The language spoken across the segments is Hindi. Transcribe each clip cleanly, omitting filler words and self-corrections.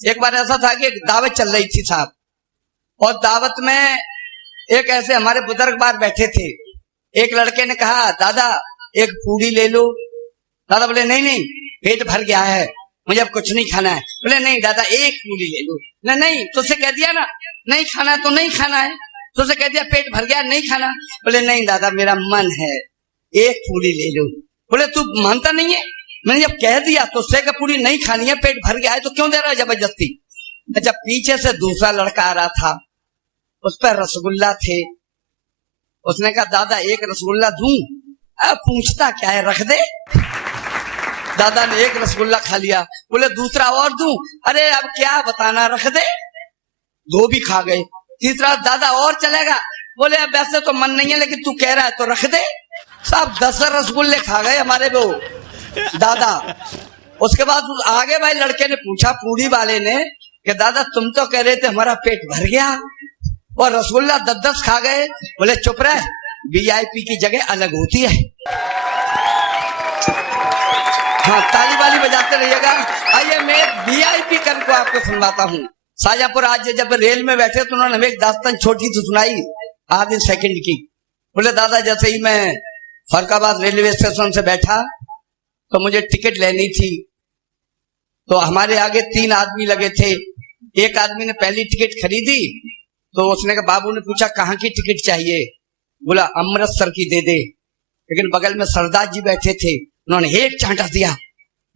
एक बार ऐसा था कि एक दावत चल रही थी साहब, और दावत में एक ऐसे हमारे बुजुर्ग बार बैठे थे। एक लड़के ने कहा, दादा एक पूड़ी ले लो। दादा बोले नहीं नहीं, पेट भर गया है, मुझे अब कुछ नहीं खाना है। बोले नहीं दादा, एक पूड़ी ले लो। नहीं, तुझसे कह दिया ना नहीं खाना है तो नहीं खाना है, तुझसे कह दिया पेट भर गया नहीं खाना। बोले नहीं दादा, मेरा मन है, एक पूड़ी ले लो। बोले तू मानता नहीं है, मैंने जब कह दिया तो उससे पूड़ी नहीं खानी है, पेट भर गया है, तो क्यों दे रहा है जबरदस्ती। जब पीछे से दूसरा लड़का आ रहा था, उस पर रसगुल्ला थे। उसने कहा दादा एक रसगुल्ला दूं? पूछता क्या है, रख दे। दादा ने एक रसगुल्ला खा लिया। बोले दूसरा और दूं? अरे अब क्या बताना, रख दे। दो भी खा गए। तीसरा, दादा और चलेगा? बोले अब वैसे तो मन नहीं है, लेकिन तू कह रहा है तो रख दे। साहब 10 रसगुल्ले खा गए हमारे वो दादा। उसके बाद आगे भाई लड़के ने पूछा पूड़ी वाले ने कि दादा तुम तो कह रहे थे हमारा पेट भर गया और रसगुल्ला 10 खा गए। बोले चुप रहे, वीआईपी की जगह अलग होती है। हाँ, ताली वाली बजाते रहिएगा। आइए मैं वीआईपी कल को आपको सुनवाता हूँ। शाहजहांपुर आज जब रेल में बैठे तो उन्होंने हमें एक दास्तान छोटी सी सुनाई, आधे सेकंड की। बोले दादा जैसे ही मैं फरकाबाद रेलवे स्टेशन से बैठा तो मुझे टिकट लेनी थी, तो हमारे आगे 3 आदमी लगे थे। एक आदमी ने पहली टिकट खरीदी तो उसने कहा, बाबू ने पूछा कहाँ की टिकट चाहिए? बोला अमृतसर की दे दे। लेकिन बगल में सरदार जी बैठे थे, उन्होंने एक चांटा दिया।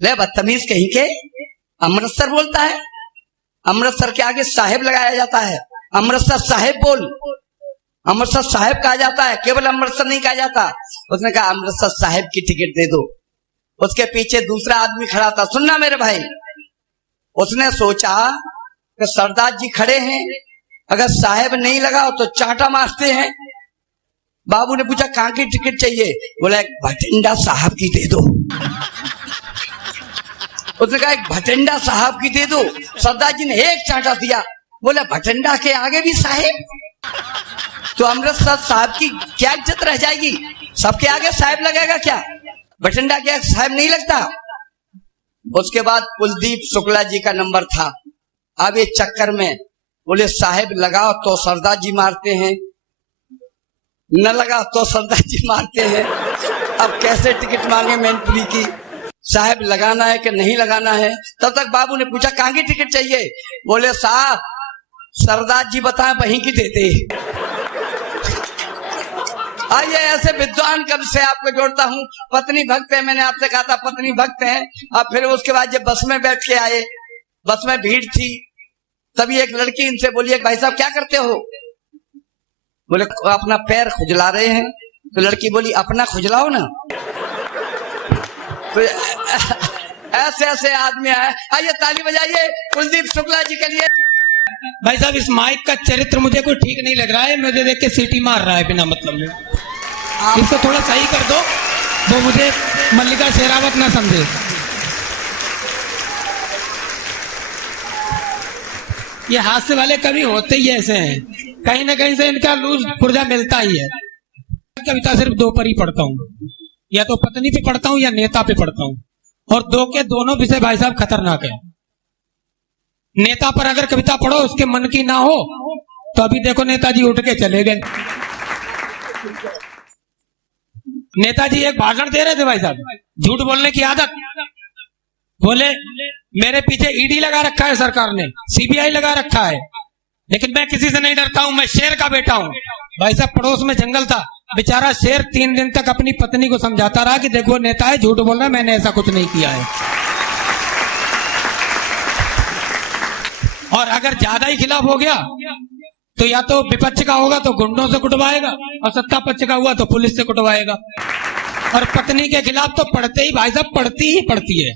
ले बदतमीज कहीं के, अमृतसर बोलता है? अमृतसर के आगे साहेब लगाया जाता है, अमृतसर साहेब बोल। अमृतसर साहेब कहा जाता है, केवल अमृतसर नहीं कहा जाता। उसने कहा अमृतसर साहेब की टिकट दे दो। उसके पीछे दूसरा आदमी खड़ा था। सुनना मेरे भाई, उसने सोचा कि सरदार जी खड़े हैं, अगर साहेब नहीं लगाओ तो चांटा मारते हैं। बाबू ने पूछा कहाँ की टिकट चाहिए? बोला एक भटिंडा साहब की दे दो। उसने कहा एक भटिंडा साहब की दे दो। सरदार जी ने एक चांटा दिया। बोला भटिंडा के आगे भी साहेब? तो अमृतसर साहब की क्या इज्जत रह जाएगी? सबके आगे साहेब लगेगा क्या? भटिंडा के साहेब नहीं लगता। उसके बाद कुलदीप शुक्ला जी का नंबर था। अब ये चक्कर में बोले साहेब लगाओ तो सरदार जी मारते हैं, न लगा तो सरदार जी मारते हैं। अब कैसे टिकट मांगे मैनपुरी की? साहेब लगाना है कि नहीं लगाना है? तब तक बाबू ने पूछा कहाँ की टिकट चाहिए? बोले साहब सरदार जी बताएं वहीं की देते। आइए ऐसे विद्वान कब से आपको जोड़ता हूँ। पत्नी भक्त है, मैंने आपसे कहा था पत्नी भक्त है। अब फिर उसके बाद जब बस में बैठ के आए, बस में भीड़ थी, तभी एक लड़की इनसे बोली भाई साहब क्या करते हो? बोले अपना पैर खुजला रहे हैं। तो लड़की बोली अपना खुजलाओ ना। तो ऐसे ऐसे आदमी आए। आइए ताली बजाइए कुलदीप शुक्ला जी के लिए। भाई साहब इस माइक का चरित्र मुझे कोई ठीक नहीं लग रहा है, मुझे देख के सीटी मार रहा है बिना मतलब में। इसको थोड़ा सही कर दो, वो मुझे मल्लिका शेरावत ना समझे। ये हास्य वाले कभी होते ही ऐसे हैं, कहीं ना कहीं से इनका लूज पुर्जा मिलता ही है। कविता सिर्फ 2 पर ही पढ़ता हूँ, या तो पत्नी पे पढ़ता हूँ या नेता पे पढ़ता हूँ, और 2 के दोनों विषय भाई साहब खतरनाक है। नेता पर अगर कविता पढ़ो उसके मन की ना हो तो अभी देखो नेताजी उठ के चले गए। नेताजी एक भाषण दे रहे थे भाई साहब, झूठ बोलने की आदत। बोले मेरे पीछे ईडी लगा रखा है सरकार ने, सीबीआई लगा रखा है, लेकिन मैं किसी से नहीं डरता हूं, मैं शेर का बेटा हूं। भाई साहब पड़ोस में जंगल था, बेचारा शेर 3 दिन तक अपनी पत्नी को समझाता रहा कि देखो नेता है झूठ बोल रहा है, मैंने ऐसा कुछ नहीं किया है। और अगर ज्यादा ही खिलाफ हो गया तो या तो विपक्ष का होगा तो गुंडों से कुटवाएगा, और सत्ता पक्ष का हुआ तो पुलिस से कुटवाएगा। और पत्नी के खिलाफ तो पढ़ते ही भाई साहब पढ़ती ही पढ़ती है।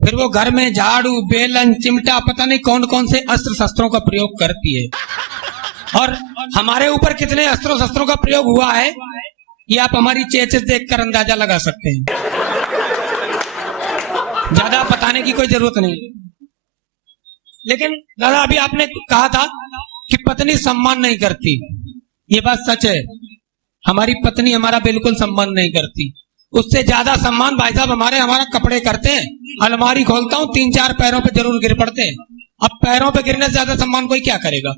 फिर वो घर में झाड़ू बेलन चिमटा पता नहीं कौन कौन से अस्त्र शस्त्रों का प्रयोग करती है। और हमारे ऊपर कितने अस्त्रों शस्त्रों का प्रयोग हुआ है ये आप हमारी चेचिस देखकर अंदाजा लगा सकते हैं। ज्यादा बताने की कोई जरूरत नहीं। लेकिन दादा अभी आपने कहा था कि पत्नी सम्मान नहीं करती, ये बात सच है। हमारी पत्नी हमारा बिल्कुल सम्मान नहीं करती। उससे ज्यादा सम्मान भाई साहब हमारा कपड़े करते हैं। अलमारी खोलता हूँ 3-4 पैरों पे जरूर गिर पड़ते हैं। अब पैरों पे गिरने से ज्यादा सम्मान कोई क्या करेगा।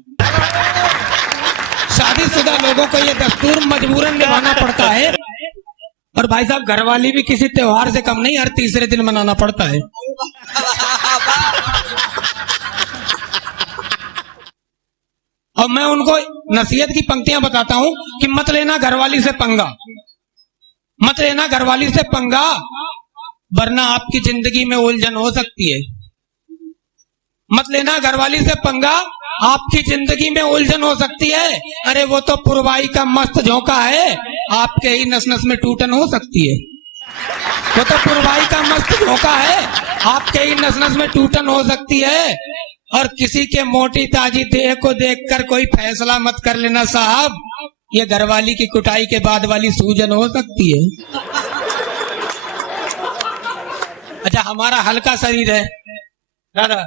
शादीशुदा लोगों को ये दस्तूर मजबूरन निभाना पड़ता है। और भाई साहब घरवाली भी किसी त्योहार से कम नहीं, हर तीसरे दिन मनाना पड़ता है। और मैं उनको नसीहत की पंक्तियां बताता हूं कि मत लेना घरवाली से पंगा, मत लेना घरवाली से पंगा, वरना आपकी जिंदगी में उलझन हो सकती है। मत लेना घरवाली से पंगा, आपकी जिंदगी में उलझन हो सकती है। अरे वो तो पुरवाई का मस्त झोंका है, आपके ही नस नस में टूटन हो सकती है। वो तो पुरवाई का मस्त झोंका है, आपके ही नस नस में टूटन हो सकती है। और किसी के मोटी ताजी देह को देखकर कोई फैसला मत कर लेना साहब, ये घरवाली की कुटाई के बाद वाली सूजन हो सकती है। अच्छा, हमारा हल्का शरीर है दादा,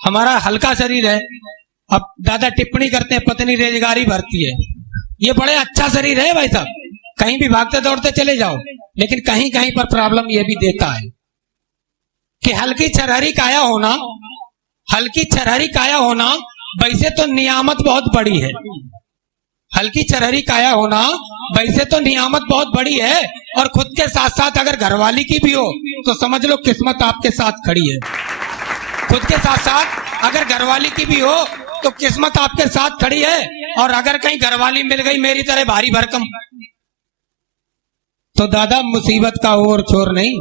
हमारा हल्का शरीर है। अब दादा टिप्पणी करते हैं पत्नी रोजगारी भरती है, ये बड़े अच्छा शरीर है भाई साहब, कहीं भी भागते दौड़ते चले जाओ। लेकिन कहीं कहीं पर प्रॉब्लम ये भी देता है कि हल्की छरहरी काया होना, हल्की छरहरी काया होना वैसे तो नियामत बहुत बड़ी है। हल्की छरहरी काया होना वैसे तो नियामत बहुत बड़ी है, और खुद के साथ साथ अगर घरवाली की भी हो तो समझ लो किस्मत आपके साथ खड़ी है। खुद के साथ साथ अगर घरवाली की भी हो तो किस्मत आपके साथ खड़ी है। और अगर कहीं घरवाली मिल गई मेरी तरह भारी भरकम, तो दादा मुसीबत का और छोर नहीं,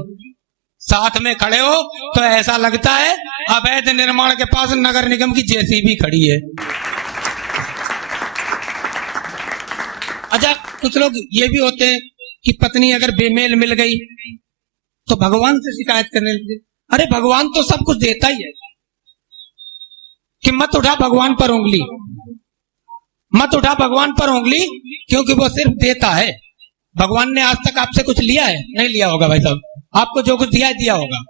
साथ में खड़े हो तो ऐसा लगता है अवैध निर्माण के पास नगर निगम की जेसीबी खड़ी है। अच्छा, कुछ लोग ये भी होते हैं कि पत्नी अगर बेमेल मिल गई तो भगवान से शिकायत करने लगे। अरे भगवान तो सब कुछ देता ही है, कि मत उठा भगवान पर उंगली, मत उठा भगवान पर उंगली, क्योंकि वो सिर्फ देता है। भगवान ने आज तक आपसे कुछ लिया है? नहीं लिया होगा भाई साहब, आपको जो कुछ दिया है दिया होगा।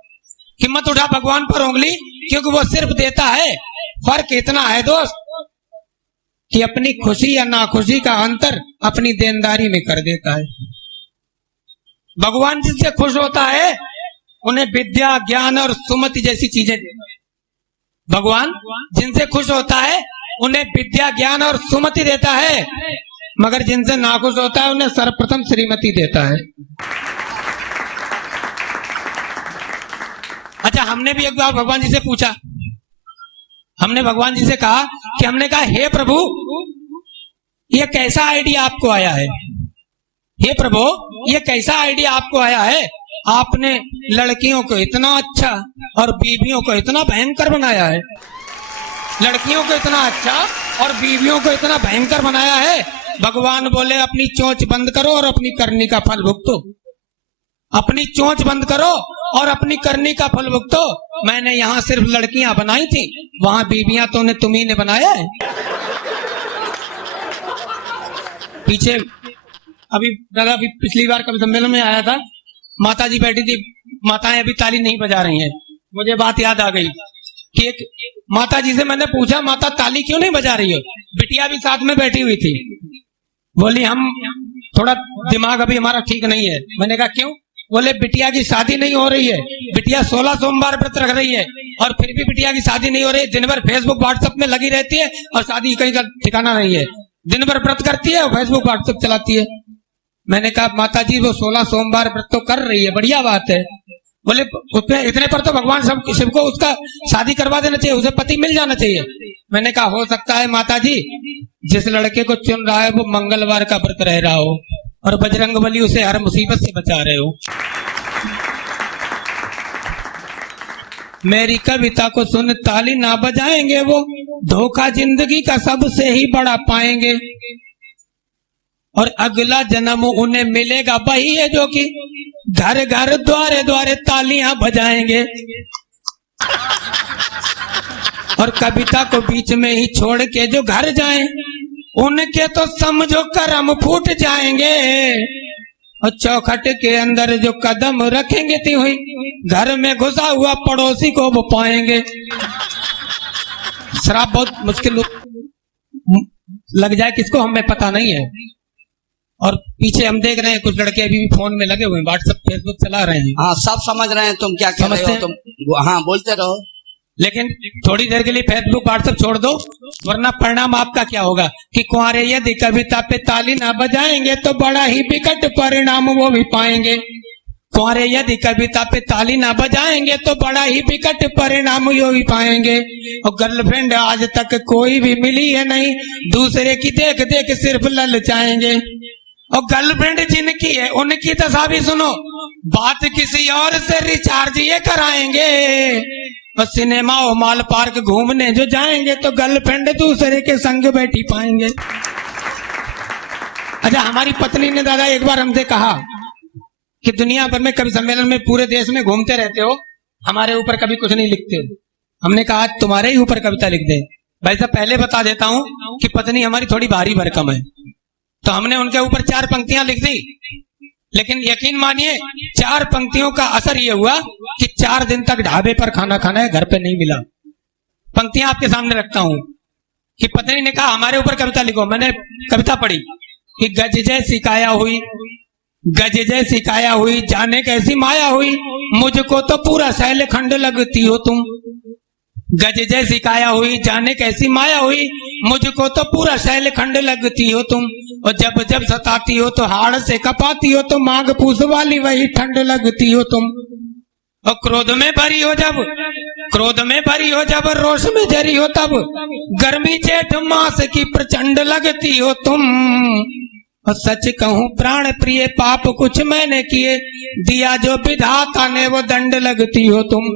कि मत उठा भगवान पर उंगली, क्योंकि वो सिर्फ देता है। फर्क इतना है दोस्त कि अपनी खुशी या नाखुशी का अंतर अपनी देनदारी में कर देता है। भगवान जिससे खुश होता है उन्हें विद्या, ज्ञान और सुमति जैसी चीजें देता है। भगवान जिनसे खुश होता है उन्हें विद्या, ज्ञान और सुमति देता है, मगर जिनसे नाखुश होता है उन्हें सर्वप्रथम श्रीमती देता है। अच्छा, हमने भी एक बार भगवान जी से पूछा, हमने भगवान जी से कहा कि हमने कहा हे प्रभु, ये कैसा आइडिया आपको आया है? हे प्रभु, ये कैसा आइडिया आपको आया है? आपने लड़कियों को इतना अच्छा और बीवियों को इतना भयंकर बनाया है। लड़कियों को इतना अच्छा और बीवियों को इतना भयंकर बनाया है। भगवान बोले अपनी चोंच बंद करो और अपनी करनी का फल भुगतो। अपनी चोंच बंद करो और अपनी करनी का फल भुगतो। मैंने यहाँ सिर्फ लड़कियां बनाई थी, वहां बीवियां तो उन्हें तुम्ही ने बनाया है। पीछे अभी दादा, अभी पिछली बार कभी सम्मेलन में आया था, माता जी बैठी थी, माताएं अभी ताली नहीं बजा रही हैं। मुझे बात याद आ गई कि एक माता जी से मैंने पूछा, माता ताली क्यों नहीं बजा रही हो? बिटिया भी साथ में बैठी हुई थी। बोली हम थोड़ा दिमाग अभी हमारा ठीक नहीं है। मैंने कहा क्यों? बोले बिटिया की शादी नहीं हो रही है, बिटिया 16 सोमवार व्रत रख रही है और फिर भी बिटिया की शादी नहीं हो रही है। दिन भर फेसबुक व्हाट्सएप में लगी रहती है और शादी कहीं का ठिकाना नहीं है। दिन भर व्रत करती है और फेसबुक व्हाट्सएप चलाती है। मैंने कहा माता जी वो 16 सोमवार व्रत तो कर रही है, बढ़िया बात है। बोले उतने इतने पर तो भगवान शिव को उसका शादी करवा देना चाहिए, उसे पति मिल जाना चाहिए। मैंने कहा हो सकता है माता जी, जिस लड़के को चुन रहा है वो मंगलवार का व्रत रह रहा हो और बजरंगबली उसे हर मुसीबत से बचा रहे हो। मेरी कविता को सुन ताली ना बजाएंगे वो धोखा जिंदगी का सबसे ही बड़ा पाएंगे, और अगला जन्म उन्हें मिलेगा वही है जो कि घर घर द्वारे द्वारे तालियां बजाएंगे। और कविता को बीच में ही छोड़ के जो घर जाएं उनके तो समझो करम फूट जाएंगे, और चौखट के अंदर जो कदम रखेंगे ती हुई घर में घुसा हुआ पड़ोसी को वो पाएंगे। शराब बहुत मुश्किल लग जाए किसको हमें पता नहीं है। और पीछे हम देख रहे हैं कुछ लड़के अभी भी फोन में लगे हुए हैं, व्हाट्सएप फेसबुक चला रहे हैं। हाँ, सब समझ रहे हैं तुम क्या कह रहे हो तुम। हाँ, बोलते रहो। लेकिन थोड़ी देर के लिए फेसबुक व्हाट्सएप छोड़ दो, वरना परिणाम आपका क्या होगा कि कुंवारे यदि कविता पे ताली ना बजाएंगे तो बड़ा ही विकट परिणाम वो भी पाएंगे। कुंवारे यदि कविता पे ताली ना बजाएंगे तो बड़ा ही विकट परिणाम वो भी पाएंगे। और गर्लफ्रेंड आज तक कोई भी मिली है नहीं, दूसरे की देख देख सिर्फ ललचाएंगे। और गर्लफ्रेंड जिनकी है उनकी दशा भी सुनो, बात किसी और से रिचार्ज ये कराएंगे। और सिनेमा और मॉल पार्क घूमने जो जाएंगे तो गर्लफ्रेंड दूसरे के संग बैठी पाएंगे। अच्छा, हमारी पत्नी ने दादा एक बार हमसे कहा कि दुनिया भर में कवि सम्मेलन में पूरे देश में घूमते रहते हो, हमारे ऊपर कभी कुछ नहीं लिखते हो। हमने कहा तुम्हारे ही ऊपर कविता लिख दे। भाई साहब पहले बता देता हूं कि पत्नी हमारी थोड़ी भारी भरकम है, तो हमने उनके ऊपर 4 पंक्तियां लिख दी। लेकिन यकीन मानिए 4 पंक्तियों का असर यह हुआ कि 4 दिन तक ढाबे पर खाना खाना है, घर पे नहीं मिला। पंक्तियां आपके सामने रखता हूं कि पत्नी ने कहा हमारे ऊपर कविता लिखो। मैंने कविता पढ़ी कि गज जैसी काया हुई, गज जैसी काया हुई, जाने कैसी माया हुई, मुझको तो पूरा शैलखंड लगती हो तुम। गज जैसी काया हुई, जाने कैसी माया हुई, मुझको तो पूरा शैलखंड लगती हो तुम। और जब जब सताती हो तो हाड़ से कपाती हो, तो मांग पूछ वाली वही ठंड लगती हो तुम। और क्रोध में भरी हो जब, क्रोध में भरी हो जब, रोष में जरी हो तब, गर्मी जेठ मास की प्रचंड लगती हो तुम। और सच कहूं प्राण प्रिय पाप कुछ मैंने किए, दिया जो विधाता ने वो दंड लगती हो तुम।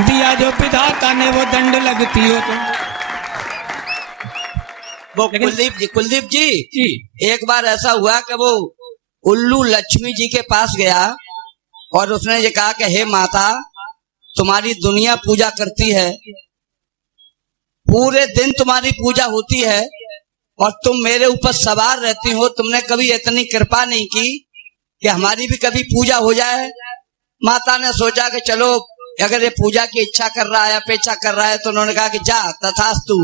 दिया जो विधाता ने वो दंड लगती हो तुम। वो कुलदीप जी एक बार ऐसा हुआ कि वो उल्लू लक्ष्मी जी के पास गया और उसने ये कहा कि हे माता, तुम्हारी दुनिया पूजा करती है, पूरे दिन तुम्हारी पूजा होती है और तुम मेरे ऊपर सवार रहती हो, तुमने कभी इतनी कृपा नहीं की कि हमारी भी कभी पूजा हो जाए। माता ने सोचा कि चलो अगर ये पूजा की इच्छा कर रहा है, अपेक्षा कर रहा है, तो उन्होंने कहा कि जा तथास्तु,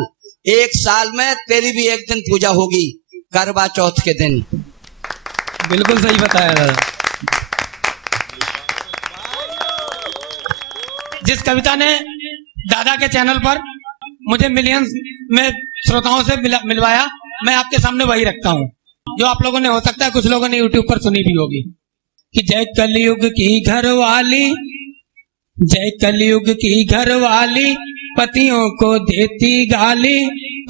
1 साल में तेरी भी एक दिन पूजा होगी, करवा चौथ के दिन। बिल्कुल सही बताया दादा। जिस कविता ने दादा के चैनल पर मुझे मिलियंस में श्रोताओं से मिलवाया, मैं आपके सामने वही रखता हूँ, जो आप लोगों ने हो सकता है कुछ लोगों ने यूट्यूब पर सुनी भी होगी कि जय कलयुग की घरवाली, जय कलयुग की घरवाली, पतियों को देती गाली,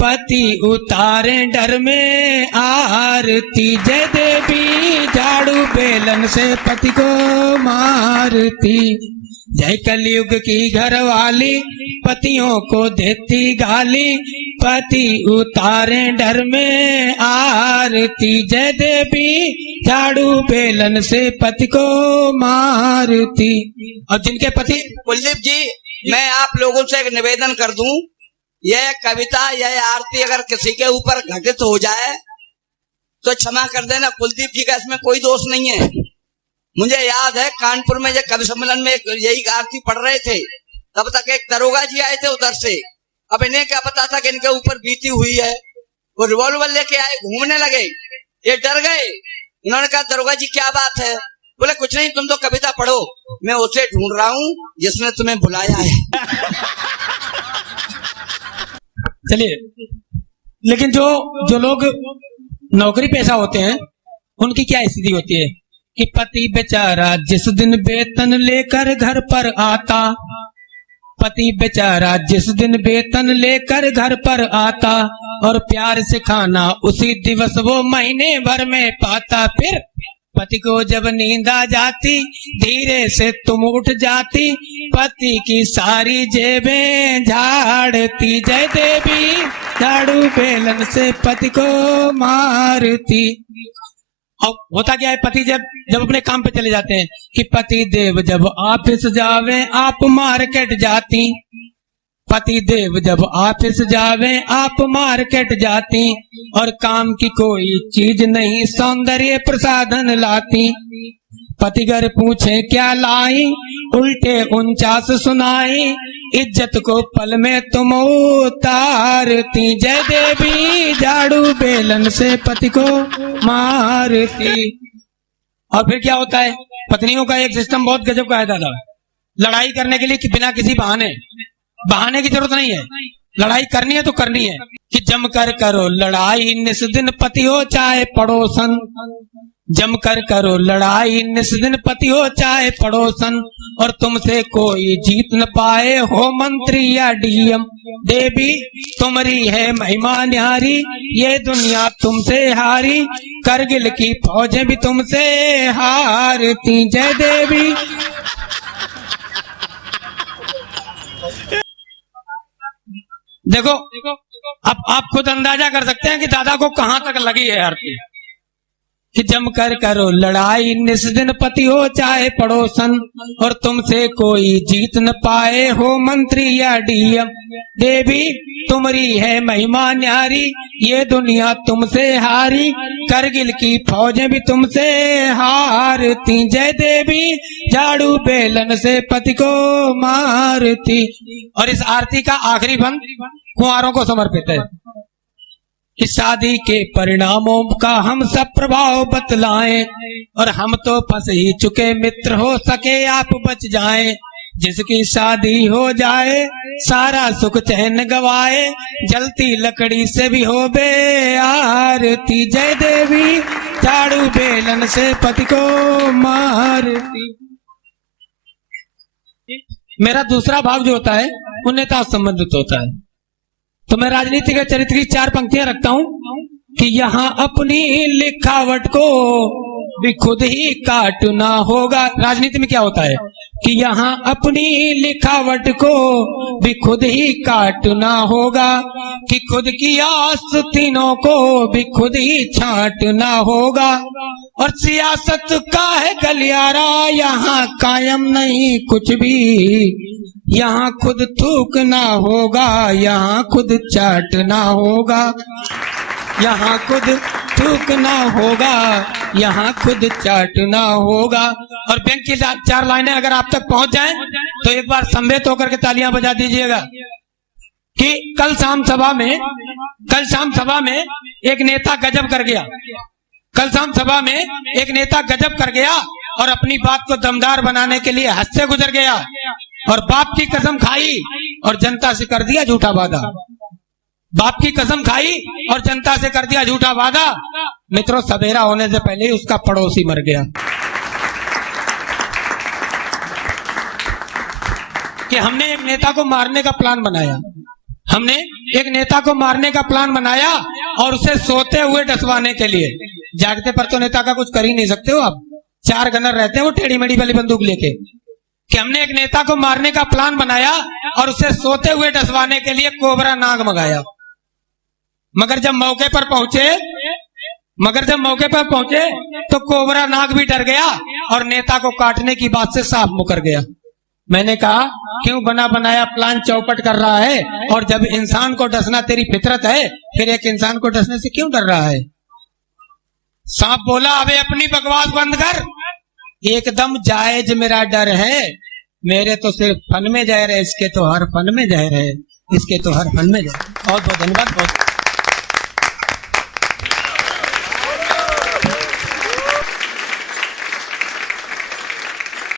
पति उतारे डर में आरती, जय देवी झाड़ू बेलन से पति को मारती। जय कलयुग की घरवाली, पतियों को देती गाली, पति उतारे डर में आरती, जय देवी झाड़ू बेलन से पति को मारती। और जिनके पति, कुलदीप जी मैं आप लोगों से एक निवेदन कर दूं, यह कविता यह आरती अगर किसी के ऊपर घटित हो जाए तो क्षमा कर देना, कुलदीप जी का इसमें कोई दोष नहीं है। मुझे याद है कानपुर में जब कवि सम्मेलन में यही आरती पढ़ रहे थे, तब तक एक दरोगा जी आए थे उधर से। अब इन्हें क्या पता था कि इनके ऊपर बीती हुई है, वो रिवॉल्वर लेके आए, घूमने लगे, ये डर गए। इन्होंने कहा दरोगा जी क्या बात है? बोले कुछ नहीं, तुम तो कविता पढ़ो, मैं उसे ढूंढ रहा हूँ जिसने तुम्हें बुलाया है। चलिए, लेकिन जो लोग नौकरी पेशा होते हैं उनकी क्या स्थिति होती है कि पति बेचारा जिस दिन वेतन लेकर घर पर आता, पति बेचारा जिस दिन वेतन लेकर घर पर आता, और प्यार से खाना उसी दिवस वो महीने भर में पाता। फिर पति को जब नींद आ जाती, धीरे से तुम उठ जाती, पति की सारी जेबें झाड़ती, जय देवी झाड़ू बेलन से पति को मारती। अब होता क्या है, पति जब अपने काम पे चले जाते हैं कि पति देव जब ऑफिस जावे आप मार्केट जाती, पति देव जब ऑफिस जावे आप मार्केट जाती, और काम की कोई चीज नहीं सौंदर्य प्रसाधन लाती। पति घर पूछे क्या लाई, उल्टे 49 सुनाई, इज्जत को पल में तुम उतारती, जय देवी झाड़ू बेलन से पति को मारती। और फिर क्या होता है, पत्नियों का एक सिस्टम बहुत गजब का है दादा, लड़ाई करने के लिए कि बिना किसी बहाने बहाने की जरूरत नहीं है, लड़ाई करनी है तो करनी है कि जमकर करो लड़ाई निस दिन पति हो चाहे पड़ोसन, जमकर करो लड़ाई निस दिन पति हो चाहे पड़ोसन, और तुमसे कोई जीत न पाए हो मंत्री या डीएम, देवी तुम्हारी है महिमा न्यारी, ये दुनिया तुमसे हारी, करगिल की फौजें भी तुमसे हारती, जय देवी। देखो अब आप खुद अंदाजा कर सकते हैं कि दादा को कहां तक लगी है आरती कि जमकर करो लड़ाई निस दिन पति हो चाहे पड़ोसन, और तुमसे कोई जीत न पाए हो मंत्री या डीएम, देवी तुम्हारी है महिमा न्यारी, ये दुनिया तुमसे हारी, करगिल की फौजें भी तुमसे हारती, जय देवी झाड़ू बेलन से पति को मारती। और इस आरती का आखिरी बंद कुंवारों को समर्पित है कि शादी के परिणामों का हम सब प्रभाव बतलाएं, और हम तो फंस ही चुके मित्र हो सके आप बच जाएं, जिसकी शादी हो जाए सारा सुख चैन गवाए, जलती लकड़ी से भी हो बे आरती, जय देवी झाड़ू बेलन से पति को मारती। मेरा दूसरा भाग जो होता है वो नेता संबंधित होता है, तो मैं राजनीति के चरित्र की 4 पंक्तियां रखता हूं कि यहाँ अपनी लिखावट को भी खुद ही काटना होगा। राजनीति में क्या होता है कि यहाँ अपनी लिखावट को भी खुद ही काटना होगा, कि खुद की आस्तीनों को भी खुद ही छांटना होगा, और सियासत का है गलियारा यहाँ कायम नहीं कुछ भी, यहाँ खुद थूकना होगा, यहाँ खुद चाटना होगा, यहाँ खुद थूकना होगा, यहाँ खुद चाटना होगा। और बैंक की 4 लाइनें अगर आप तक पहुंच जाएं तो एक बार सम्मिलित होकर के तालियां बजा दीजिएगा कि कल शाम सभा में एक नेता गजब कर गया, कल शाम सभा में एक नेता गजब कर गया और अपनी बात को दमदार बनाने के लिए हद से गुजर गया, और बाप की कसम खाई और जनता से कर दिया झूठा वादा, बाप की कसम खाई और जनता से कर दिया झूठा वादा। मित्रों, सवेरा होने से पहले ही उसका पड़ोसी मर गया। कि हमने एक नेता को मारने का प्लान बनाया, हमने एक नेता को मारने का प्लान बनाया और उसे सोते हुए डसवाने के लिए, जागते पर तो नेता का कुछ कर ही नहीं सकते हो आप, 4 गनर रहते हैं वो टेढ़ी मेढ़ी वाली बंदूक लेके, कि हमने एक नेता को मारने का प्लान बनाया और उसे सोते हुए डसवाने के लिए कोबरा नाग मंगाया। मगर जब मौके पर पहुंचे तो कोबरा नाग भी डर गया और नेता को काटने की बात से साफ मुकर गया। मैंने कहा, क्यों बना बनाया प्लान चौपट कर रहा है, और जब इंसान को डसना तेरी फितरत है फिर एक इंसान को डसने से क्यों डर रहा है। सांप बोला, अबे अपनी बकवास बंद कर, एकदम जायज मेरा डर है, मेरे तो सिर्फ फन में जहर है, इसके तो हर फन में जहर है, इसके तो हर फन में जहर। बहुत बहुत धन्यवाद।